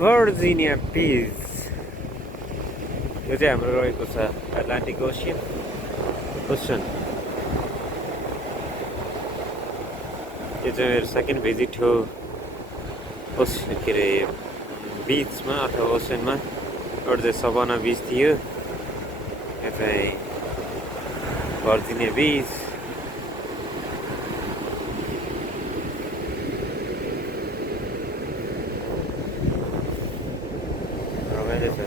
Virginia बीच यो चाहिँ हाम्रो रहेको छ एटलान्टिक ओसन यो चाहिँ मेरो सेकेन्ड भिजिट हो के अरे बिचमा अथवा ओसनमा। एउटा चाहिँ सबाना बिच थियो, यहाँ चाहिँ भर्जिनिया बिच। रमाइलो छ।